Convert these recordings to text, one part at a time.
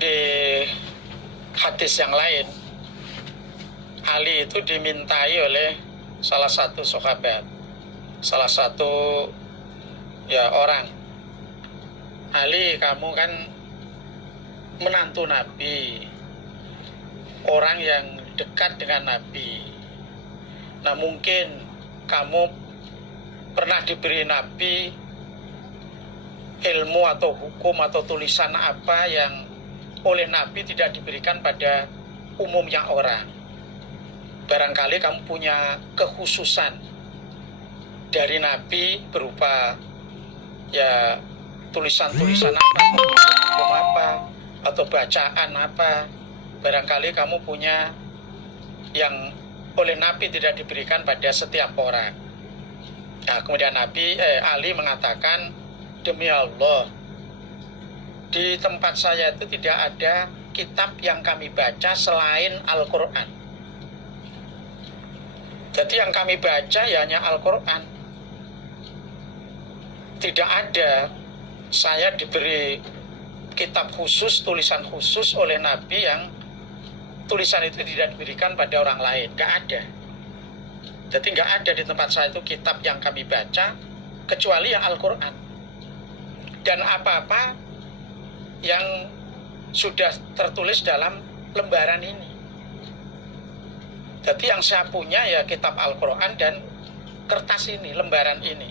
di hadis yang lain, Ali itu dimintai oleh salah satu sahabat, salah satu orang, Ali, kamu kan menantu Nabi, orang yang dekat dengan Nabi. Nah, mungkin kamu pernah diberi Nabi ilmu atau hukum atau tulisan apa yang oleh Nabi tidak diberikan pada umumnya orang. Barangkali kamu punya kekhususan dari Nabi berupa tulisan-tulisan apa, hukum apa, atau bacaan apa. Barangkali kamu punya yang oleh Nabi tidak diberikan pada setiap orang. Nah, kemudian Ali mengatakan, demi Allah, di tempat saya itu tidak ada kitab yang kami baca selain Al-Quran. Jadi yang kami baca ya hanya Al-Quran. Tidak ada saya diberi kitab khusus, tulisan khusus oleh Nabi yang tulisan itu tidak diberikan pada orang lain. Nggak ada. Jadi nggak ada di tempat saya itu kitab yang kami baca kecuali yang Al-Quran. Dan apa-apa yang sudah tertulis dalam lembaran ini. Jadi yang saya punya ya kitab Al-Quran dan kertas ini, lembaran ini.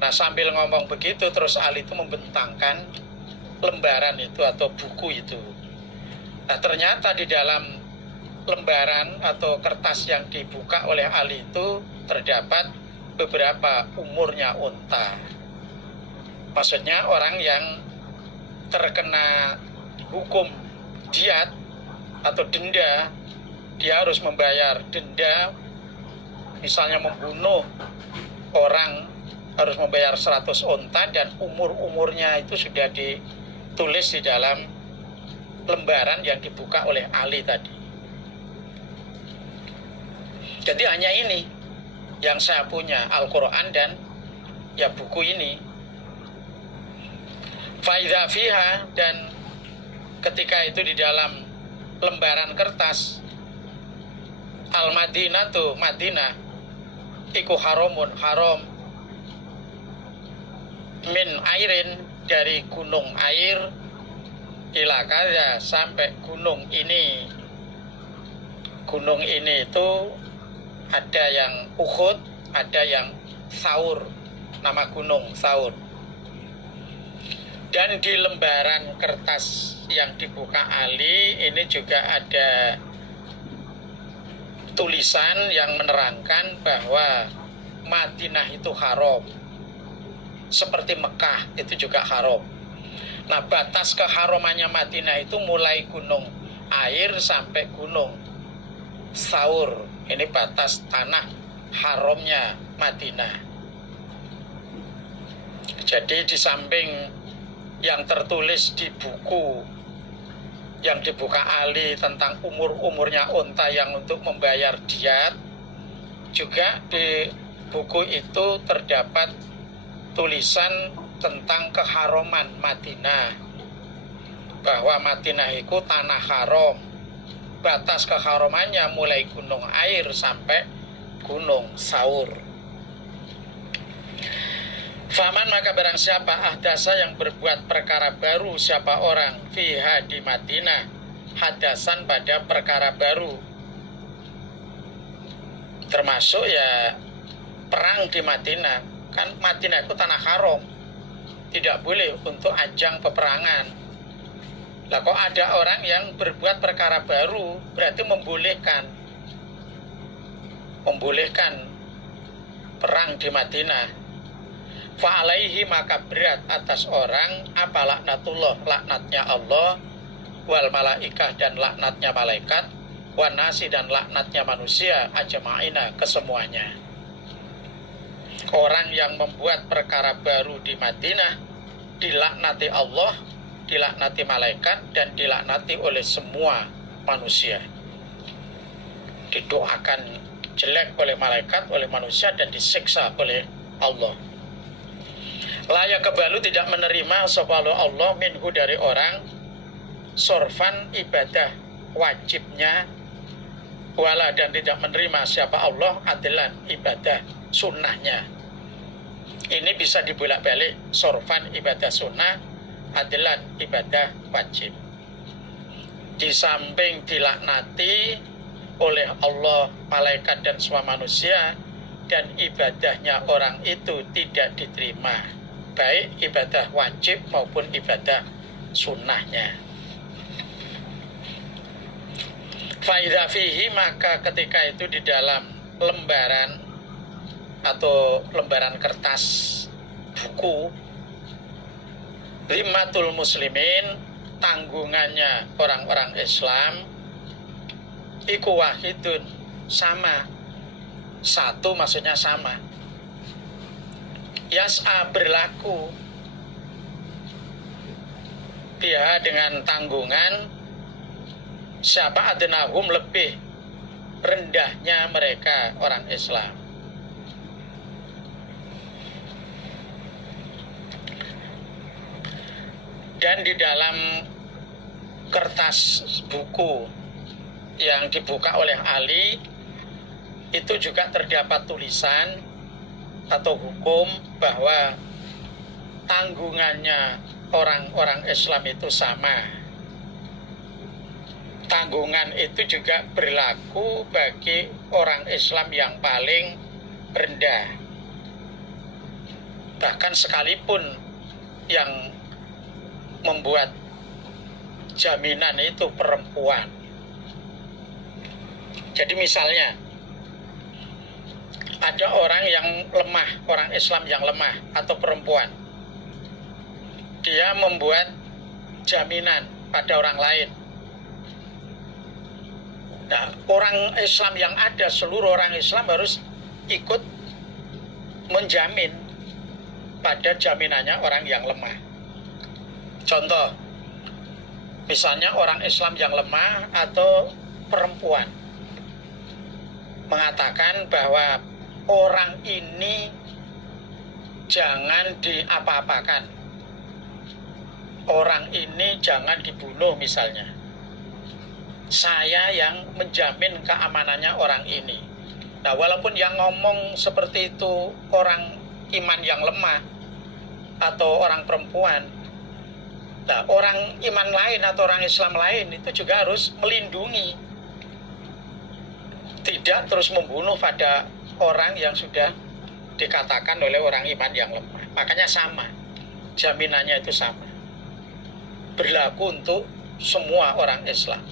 Nah, sambil ngomong begitu, terus Ali itu membentangkan lembaran itu atau buku itu. Nah, ternyata di dalam lembaran atau kertas yang dibuka oleh Ali itu terdapat beberapa umurnya unta. Maksudnya orang yang terkena hukum diat atau denda, dia harus membayar denda, misalnya membunuh orang harus membayar 100 unta, dan umurnya itu sudah ditulis di dalam lembaran yang dibuka oleh Ali tadi. Jadi hanya ini yang saya punya, Al-Quran dan buku ini. Faidha fiha, dan ketika itu di dalam lembaran kertas, Al-Madinah tuh Madinah iku haram min airin, dari gunung air, ila kada, sampai gunung ini. Gunung ini itu ada yang Uhud, ada yang Thaur, nama gunung Thaur. Dan di lembaran kertas yang dibuka Ali ini juga ada tulisan yang menerangkan bahwa Madinah itu haram, seperti Mekah itu juga haram. Nah, batas keharamannya Madinah itu mulai gunung air sampai gunung Thaur. Ini batas tanah haramnya Madinah. Jadi di samping yang tertulis di buku yang dibuka Ali tentang umurnya unta yang untuk membayar diat, juga di buku itu terdapat tulisan tentang keharaman Madinah, bahwa Madinah itu tanah haram. Batas keharamannya mulai gunung air sampai gunung Thaur. Faman, maka barang siapa ahdasa, yang berbuat perkara baru, siapa orang fiha, di Madinah, hadasan, pada perkara baru, termasuk perang di Madinah. Kan Madinah itu tanah haram, tidak boleh untuk ajang peperangan. Lah kok ada orang yang berbuat perkara baru, berarti membolehkan perang di Madinah. Fa'alaihi, maka berat atas orang apa laknatullah, laknatnya Allah, wal malaikah, dan laknatnya malaikat, wan nasi, dan laknatnya manusia, ajma'ina, kesemuanya. Orang yang membuat perkara baru di Madinah dilaknati Allah, dilaknati malaikat, dan dilaknati oleh semua manusia. Didoakan jelek oleh malaikat, oleh manusia, dan disiksa oleh Allah. Layak kebalu, tidak menerima sapa Allah minhu, dari orang, sorfan ibadah wajibnya, wala dan tidak menerima siapa Allah adalah ibadah sunnahnya. Ini bisa dibolak-balik, sorfan ibadah sunnah adalah ibadah wajib. Di samping dilaknati oleh Allah, malaikat dan semua manusia, dan ibadahnya orang itu tidak diterima, baik ibadah wajib maupun ibadah sunnahnya. Faidha fihi, maka ketika itu di dalam lembaran atau lembaran kertas buku, zimmatul muslimin, tanggungannya orang-orang Islam, iku wahidun, sama, satu maksudnya sama, yas'a berlaku dia dengan tanggungan siapa adnahum, lebih rendahnya mereka orang Islam. Dan di dalam kertas buku yang dibuka oleh Ali itu juga terdapat tulisan atau hukum bahwa tanggungannya orang-orang Islam itu sama. Tanggungan itu juga berlaku bagi orang Islam yang paling rendah. Bahkan sekalipun yang membuat jaminan itu perempuan. Jadi misalnya ada orang yang lemah, orang Islam yang lemah atau perempuan, dia membuat jaminan pada orang lain. Nah, orang Islam yang ada, seluruh orang Islam harus ikut menjamin pada jaminannya orang yang lemah. Contoh, misalnya orang Islam yang lemah atau perempuan mengatakan bahwa orang ini jangan diapa-apakan, orang ini jangan dibunuh misalnya. Saya yang menjamin keamanannya orang ini. Nah, walaupun yang ngomong seperti itu orang iman yang lemah atau orang perempuan, nah, orang iman lain atau orang Islam lain itu juga harus melindungi, tidak terus membunuh pada orang yang sudah dikatakan oleh orang iman yang lemah. Makanya sama, jaminannya itu sama, berlaku untuk semua orang Islam,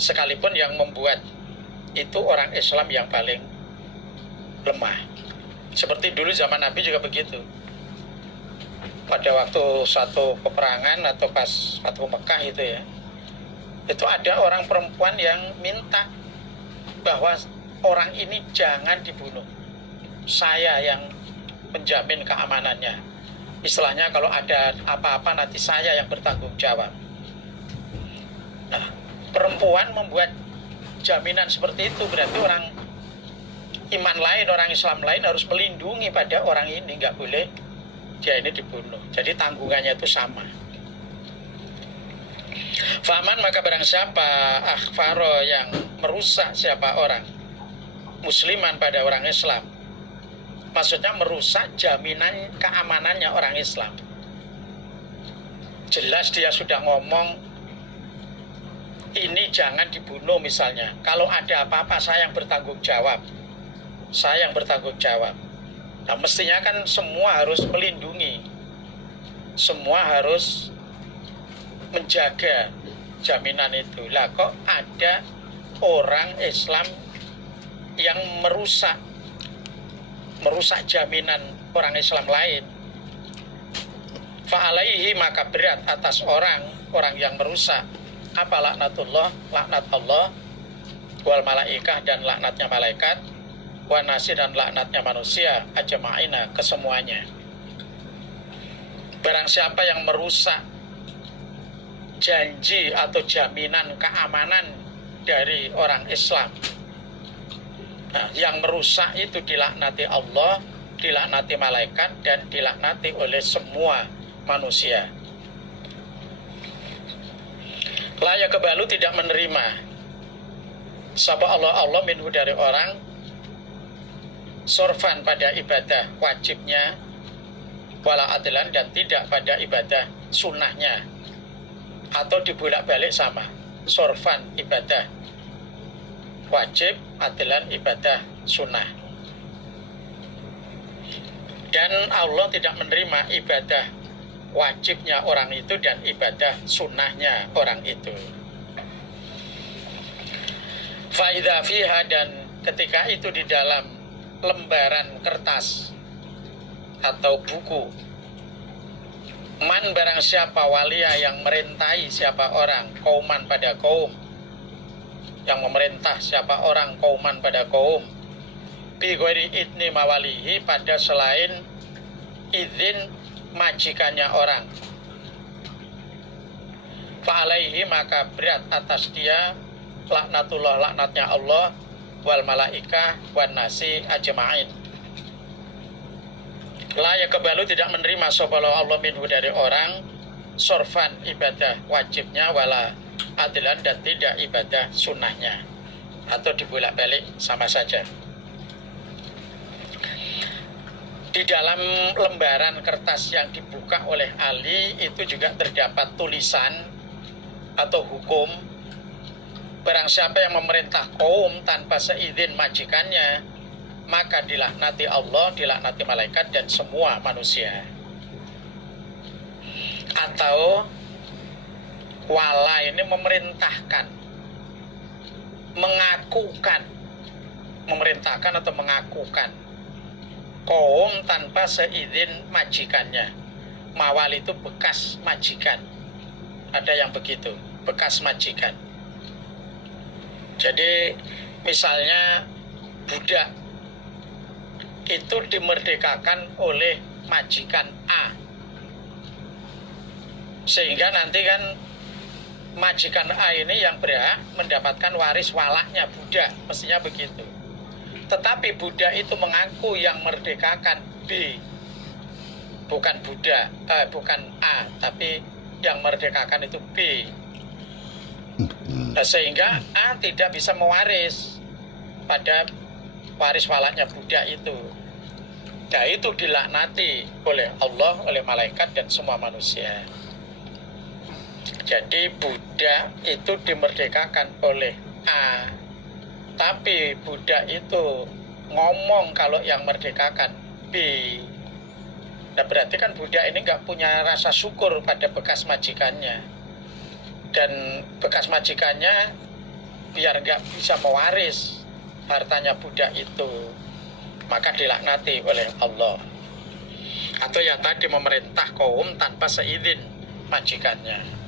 sekalipun yang membuat itu orang Islam yang paling lemah. Seperti dulu zaman Nabi juga begitu. Pada waktu satu peperangan atau pas Fathu Mekah itu ya, itu ada orang perempuan yang minta bahwa orang ini jangan dibunuh, saya yang menjamin keamanannya. Istilahnya kalau ada apa-apa nanti saya yang bertanggung jawab. Nah, perempuan membuat jaminan seperti itu, berarti orang iman lain, orang Islam lain harus melindungi pada orang ini, nggak boleh dia ini dibunuh. Jadi tanggungannya itu sama. Faman, maka barang siapa akhfaro, yang merusak siapa orang musliman pada orang Islam, maksudnya merusak jaminan keamanannya orang Islam. Jelas dia sudah ngomong ini jangan dibunuh misalnya, kalau ada apa-apa saya yang bertanggung jawab, saya yang bertanggung jawab. Nah, mestinya kan semua harus melindungi, semua harus menjaga jaminan itu. Lah kok ada orang Islam yang merusak jaminan orang Islam lain. Fa'alaihi, maka berat atas orang yang merusak apa laknatullah, laknat Allah, wal malaikah, dan laknatnya malaikat, wa nasi, dan laknatnya manusia, ajma'ina, kesemuanya. Barang siapa yang merusak janji atau jaminan keamanan dari orang Islam, nah, yang merusak itu dilaknati Allah, dilaknati malaikat, dan dilaknati oleh semua manusia. Layak kebalu tidak menerima sapa Allah minhu dari orang sorfan pada ibadah wajibnya wala adlan dan tidak pada ibadah sunnahnya, atau dibolak-balik sama, sorfan ibadah wajib, adlan ibadah sunnah. Dan Allah tidak menerima ibadah wajibnya orang itu dan ibadah sunnahnya orang itu. Faidha fiha, dan ketika itu di dalam lembaran kertas atau buku, man barang siapa walia yang merintai siapa orang, kauman pada kaum, yang memerintah siapa orang kauman pada kaum, bi ghairi idni mawalihi, pada selain izin majikannya orang, fa'alaihi, maka berat atas dia laknatullah, laknatnya Allah, wal malaikah wan nasi ajma'in. Layak kebalu tidak menerima sapa Allah minhu dari orang sorfan ibadah wajibnya wala adlan dan tidak ibadah sunnahnya, atau dibolak-balik sama saja. Di dalam lembaran kertas yang dibuka oleh Ali itu juga terdapat tulisan atau hukum, barang siapa yang memerintah kaum tanpa seizin majikannya, maka dilaknati Allah, dilaknati malaikat dan semua manusia. Atau wala ini memerintahkan, mengakukan, memerintahkan atau mengakukan kaum tanpa seizin majikannya. Mawal itu bekas majikan, ada yang begitu, bekas majikan. Jadi misalnya budak itu dimerdekakan oleh majikan A, sehingga nanti kan majikan A ini yang berhak mendapatkan waris walaknya budak, mestinya begitu. Tetapi budak itu mengaku yang merdekakan B, bukan budak, bukan A, tapi yang merdekakan itu B. Nah, sehingga A tidak bisa mewaris pada waris walaknya budak itu. Nah, itu dilaknati oleh Allah, oleh malaikat dan semua manusia. Jadi budak itu dimerdekakan oleh A, tapi budak itu ngomong kalau yang merdekakan B. Nah, berarti kan budak ini nggak punya rasa syukur pada bekas majikannya, dan bekas majikannya biar nggak bisa mewaris hartanya budak itu, maka dilaknati oleh Allah. Atau yang tadi memerintah kaum tanpa seizin majikannya.